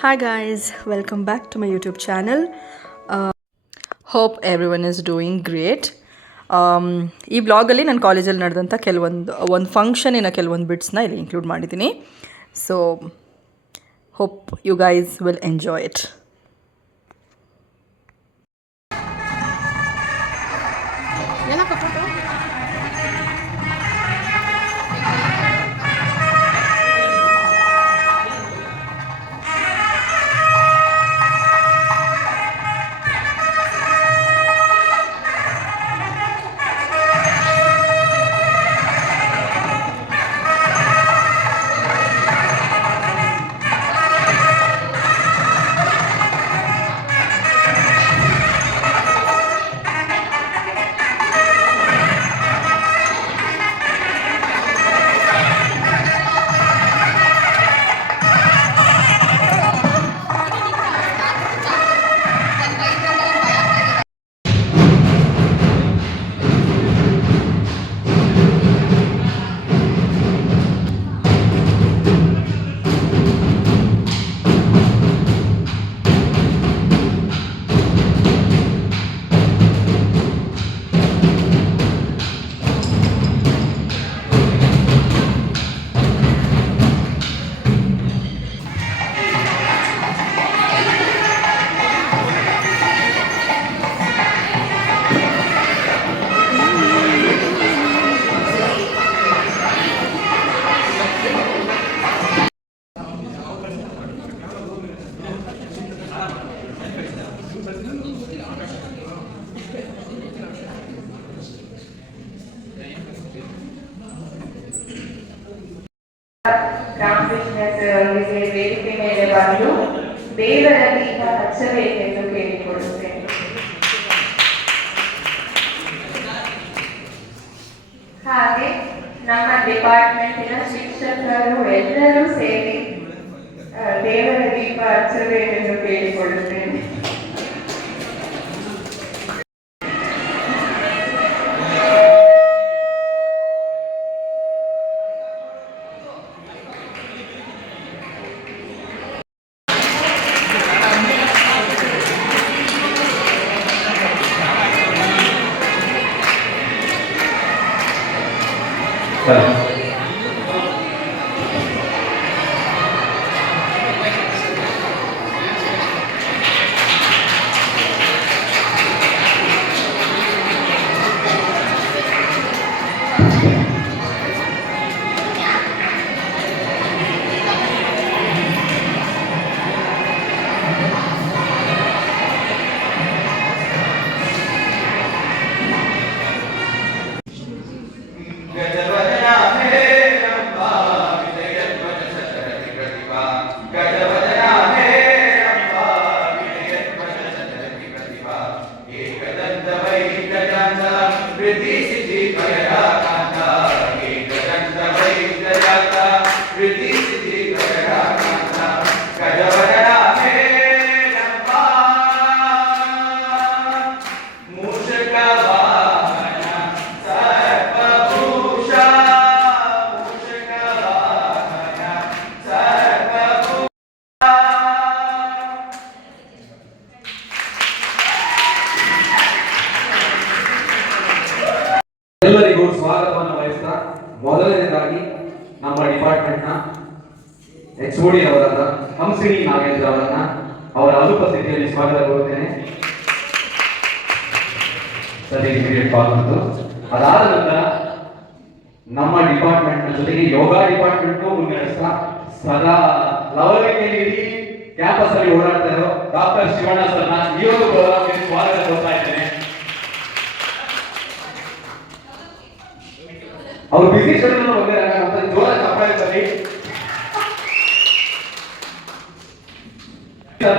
Hi guys, welcome back to my YouTube channel. Hope everyone is doing great. ಈ ಬ್ಲಾಗಲ್ಲಿ ನಾನು ಕಾಲೇಜಲ್ಲಿ ನಡೆದಂಥ ಒಂದು ಫಂಕ್ಷನಿನ ಕೆಲವೊಂದು ಬಿಟ್ಸ್ನ ಇಲ್ಲಿ ಇನ್ಕ್ಲೂಡ್ ಮಾಡಿದ್ದೀನಿ. So hope you guys will enjoy it. ವೇದಿಕೆ ಮೇಲೆ ಬಂದು ದೇವರ ದೀಪ ಹಚ್ಚಬೇಕೆಂದು ಕೇಳಿಕೊಳ್ಳುತ್ತೇನೆ. ಹಾಗೆ ನಮ್ಮ ಡಿಪಾರ್ಟ್ಮೆಂಟಿನ ಶಿಕ್ಷಕರು ಎಲ್ಲರೂ ಸೇರಿ ದೇವರ ದೀಪ ಹಚ್ಚಬೇಕೆಂದು ಕೇಳಿಕೊಳ್ಳುತ್ತೇನೆ. ಎಲ್ಲರಿಗೂ ಸ್ವಾಗತವನ್ನು ವಹಿಸ್ತಾ ಮೊದಲನೇದಾಗಿ ನಮ್ಮ ಡಿಪಾರ್ಟ್ಮೆಂಟ್ನ HOD ಅವರಾದ ಹಂಸಿನಿ ನಾಗೇಂದ್ರ ಅವರನ್ನ ಅವರ ಅನುಪಸ್ಥಿತಿಯಲ್ಲಿ ಸ್ವಾಗತ ಕೋರುತ್ತೇನೆ. ಅದಾದ ನಂತರ ನಮ್ಮ ಡಿಪಾರ್ಟ್ಮೆಂಟ್ನ ಜೊತೆಗೆ ಯೋಗ ಡಿಪಾರ್ಟ್ಮೆಂಟ್ ಮುನ್ನಡೆಸ್ತಾ ಸದಾ ಲವಲವಿಕೆಯಲ್ಲಿ ಇಡೀ ಕ್ಯಾಂಪಸ್ ಅಲ್ಲಿ ಓಡಾಡ್ತಾ ಇರೋ ಡಾಕ್ಟರ್ ಶಿವಣ್ಣ ಸರ್ನ ಈ ಒಂದು ಪ್ರೋಗ್ರಾಮ್ಗೆ ಸ್ವಾಗತ ಕೋರ್ತಾ ಇದ್ದೇನೆ. ಅವರು ಬಿಸಿ ಶೆಡ್ಯೂಲ್ ಬಂದಿರಲ್ಲ ಜೋರ ಚಪ್ಪಾಳೆ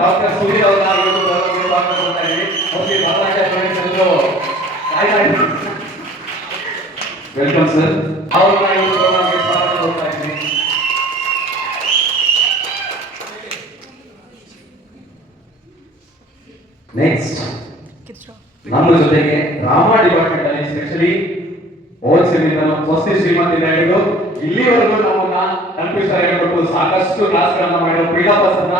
ಡಾಕ್ಟರ್ ಸುಧೀರ್ ಅವರ ವೆಲ್ಕಮ್ ಸರ್. ನೆಕ್ಸ್ಟ್ ನಮ್ಮ ಜೊತೆಗೆ ಡ್ರಾಮಾ ಡಿಪಾರ್ಟ್ಮೆಂಟ್ ಅಲ್ಲಿ ಸ್ಪೆಷಲಿ ಸ್ವಸ್ತಿ ಶ್ರೀಮಂತಿಂದ ಹಿಡಿದು ಇಲ್ಲಿವರೆಗೂ ನಮ್ಮನ್ನ ಕನ್ಫ್ಯೂಷನ್ ಹೇಳ್ಕೊಟ್ಟು ಸಾಕಷ್ಟು ಕ್ಲಾಸ್ಗಳನ್ನ ಮಾಡಿರೋ ಪೀಡಾಪಾಸನ್ನ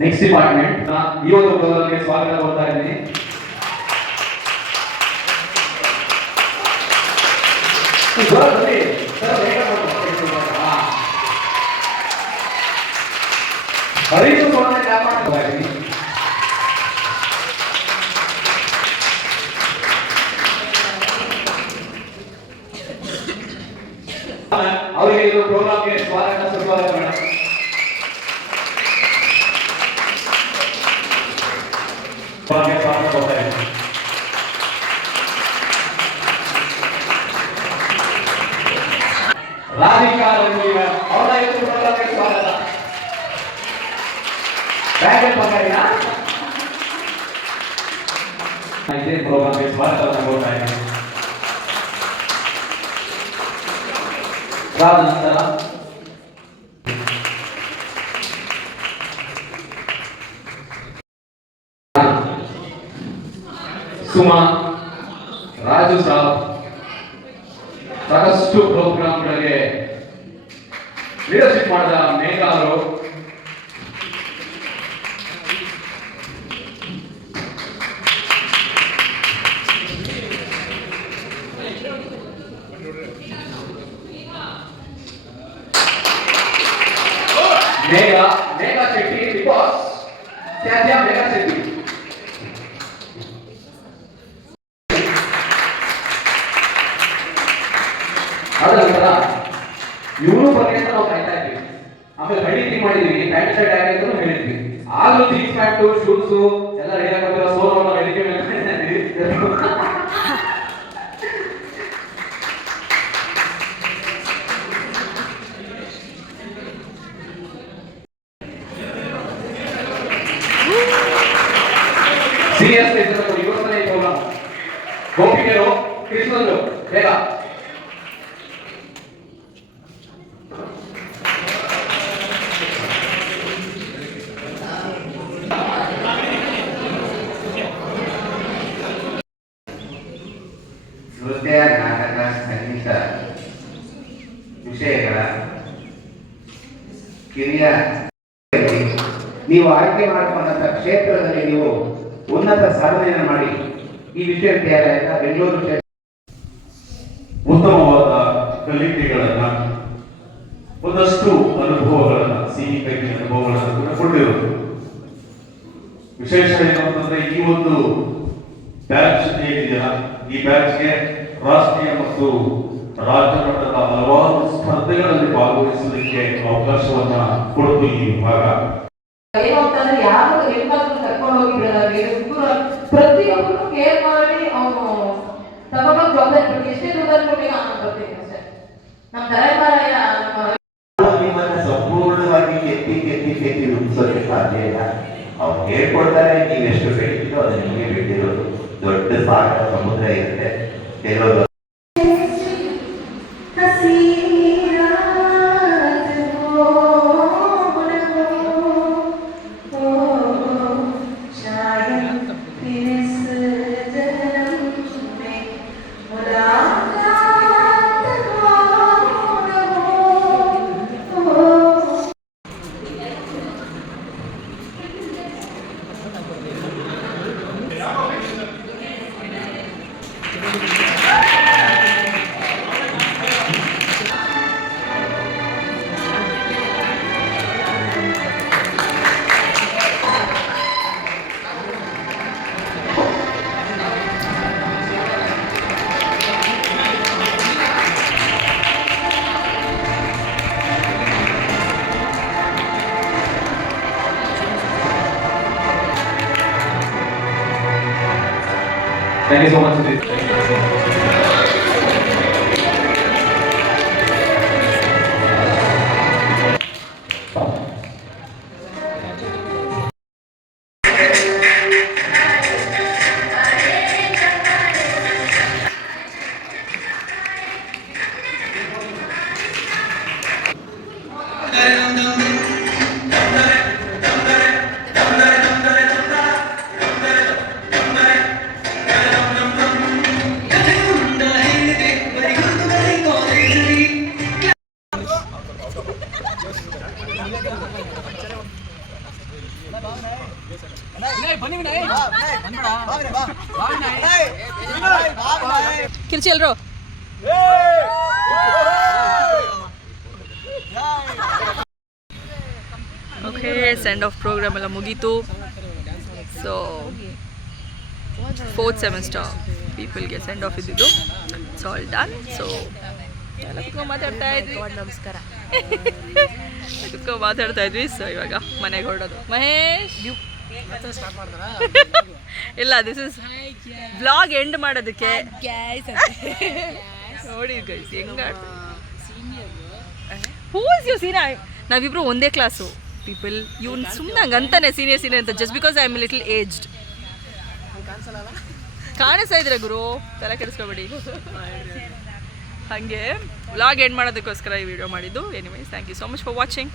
ನೆಕ್ಸ್ಟ್ ಡಿಪಾರ್ಟ್ಮೆಂಟ್ ಈ ಒಂದು ಪ್ರೋಗ್ರಾಮ್ಗೆ ಸ್ವಾಗತ ಕೊಡ್ತಾ ಇದ್ದೀನಿ. ಹರೀಶ್ ಸೋನೆ ಮಾಡ್ತಾ ಇದ್ದೀನಿ. ಅವರಿಗೆ ಇದು ಪ್ರೋಗ್ರಾಮ್ಗೆ ಸ್ವಾಗತ ಸುಸ್ವಾಗತ ಮೇಡಮ್. ಸ್ವಾಗತ ಕೊಡ್ತಾ ಇದ್ದೀನಿ. ರಾಧಿಕಾ ರಂಗೀವ ಅವರ ಇದು ಪ್ರೋಗ್ರಾಮ್ಗೆ ಸ್ವಾಗತ. ಬ್ಯಾಗ್ ಪಕ್ಕಡಿನ ಇದೇ ಪ್ರೋಗ್ರಾಮ್ಗೆ ಸ್ವಾಗತ ಕೊಡ್ತಾ ಇದ್ದೀನಿ. ನಂತರ ಸುಮಾ ರಾಜು ಸಾಬ್ ಸಾಕಷ್ಟು ಪ್ರೋಗ್ರಾಮ್ಗಳಿಗೆ ಲೀಡರ್ಶಿಪ್ ಮಾಡಿದ ಮೇಘ ಅವರು, ಮೇಘ ಶೆಟ್ಟಿ ಬಿಗ್ ಬಾಸ್ ಖ್ಯಾತಿಯ ಮೇಘ ಶೆಟ್ಟಿ. ಅದ ನಂತರ ಇವರು ಬಗ್ಗೆ ಅಂತ ನಾವು ಕಾಯ್ತಾ ಇದ್ವಿ. ಆಮೇಲೆ ಹಳ್ಳಿ ಮಾಡಿದೀವಿ, ಪ್ಯಾಂಟ್ ಶರ್ಟ್ ಹಾಕಿ ಅಂತ ಹೇಳಿದ್ವಿ. ಆದ್ರೂ ಜೀನ್ಸ್ ಪ್ಯಾಂಟು ಶೂಸ್ ಎಲ್ಲ ರೆಡಿ ಆಗಿರೋ ಸೋಲವನ್ನು ವೇದಿಕೆ ಮೇಲೆ ಸೀರಿಯಸ್ ಇವತ್ತನೇ ಪ್ರೋಗ್ರಾಮ್ ಗೋಪಿಕೆರು ಕೃಷ್ಣಂದು ಬೇಗ ನೃತ್ಯ, ನಾಟಕ, ಸಂಗೀತ ವಿಷಯಗಳ ಕಿರಿಯ ನೀವು ಆಯ್ಕೆ ಮಾಡಿಕೊಂಡಂತ ಕ್ಷೇತ್ರದಲ್ಲಿ ನೀವು ಉನ್ನತ ಸಾಧನೆಯನ್ನು ಮಾಡಿ ಈ ವಿಶ್ವವಿದ್ಯಾಲಯದ ಬೆಂಗಳೂರು ಉತ್ತಮವಾದ ಕಲಿಕೆಗಳನ್ನ, ಒಂದಷ್ಟು ಅನುಭವಗಳನ್ನ, ಸಿಹಿ ಕಹಿ ಅನುಭವಗಳನ್ನ ಕೂಡ ಕೊಟ್ಟಿರೋದು. ವಿಶೇಷ ಏನು ಅಂತಂದ್ರೆ ಈ ಒಂದು ಬ್ಯಾಚ್ ಏನಿದೆಯಲ್ಲ, ಈ ಬ್ಯಾಚ್ಗೆ ರಾಷ್ಟ್ರೀಯ ಮತ್ತು ರಾಜ್ಯ ಮಟ್ಟದ ಹಲವಾರು ಸ್ಪರ್ಧೆಗಳಲ್ಲಿ ಭಾಗವಹಿಸಲಿಕ್ಕೆ ಅವಕಾಶವನ್ನ ಕೊಡ್ತು ಈ ವಿಭಾಗ. ಏನಂತಂದ್ರೆ ಯಾರು ಹೆಣ್ಮಕ್ಳು ಕರ್ಕೊಂಡು ಹೋಗಿದ್ರೆ ಪ್ರತಿಯೊಬ್ಬರು ಕೇರ್ ಮಾಡಿ ಅವನು ತಗೊಂಡೋಗಿ ಜವಾಬ್ದಾರಿ ಕೊಟ್ಟು ಎಷ್ಟೇ ದುಡ್ಡು ಕೊಟ್ಟಿಗೆ ನಾನು ಬರ್ತೀನಿ ಅಷ್ಟೇ. ನಮ್ಮ ತಲೆಮಾರ ನಿಮ್ಮನ್ನ ಸಂಪೂರ್ಣವಾಗಿ ಕೆತ್ತಿ ರೂಪಿಸೋಕೆ ಸಾಧ್ಯ ಇಲ್ಲ. ಅವ್ರು ಹೇಳ್ಕೊಡ್ತಾರೆ, ನೀವೆಷ್ಟು ಬೆಳೀತಿರೋ ಅದು ನಿಮಗೆ ಬೆಳೆದಿರೋದು. ದೊಡ್ಡ ಸಾಗರ ಸಮುದ್ರ ಇರುತ್ತೆ. ಕೆಲವರು Thank you so much. ಎಲ್ರು ಓಕೆ ಸೆಂಡ್ ಆಫ್ ಪ್ರೋಗ್ರಾಮ್ ಎಲ್ಲ ಮುಗೀತು. ಸೊ 4th ಸೆಮಿಸ್ಟರ್ ಪೀಪಲ್ಗೆ ಸೆಂಡ್ ಆಫ್ ಇದ್ದಿದ್ದು. It's all done. ಸೊ ಎಲ್ಲ ಕುತ್ಕೊಂಡು ಮಾತಾಡ್ತಾ ಇದ್ವಿ. ನಮಸ್ಕಾರ. ಕುತ್ಕೊಂಡು ಮಾತಾಡ್ತಾ ಇದ್ವಿ. ಸೊ ಇವಾಗ ಮನೆಗೆ ಹೊರಡೋದು. ಮಹೇಶ್ ಇಲ್ಲ, ದಿಸ್ ಇಸ್ ಬ್ಲಾಗ್ ಎಂಡ್ ಮಾಡೋದಕ್ಕೆ. ನೋಡಿ ಗೈಸ್ ಹೆಂಗ ಹೂಸ್ ಯು ಸೀನಾ, ನಾವಿಬ್ರು ಒಂದೇ ಕ್ಲಾಸು ಪೀಪಲ್. ಇವ್ನು ಸುಮ್ಮನೆ ಹಂಗೆ ಅಂತಾನೆ ಸೀನಿಯರ್ ಅಂತ, just because I am little aged. ಕಾಣಿಸ್ತಾ ಇದ್ರೆ ಗುರು, ತಲೆ ಕೆಡಿಸ್ಕೊಬೇಡಿ. ಹಾಗೆ ವ್ಲಾಗ್ ಎಂಡ್ ಮಾಡೋದಕ್ಕೋಸ್ಕರ ಈ ವಿಡಿಯೋ ಮಾಡಿದ್ದು. Anyways thank you so much for watching.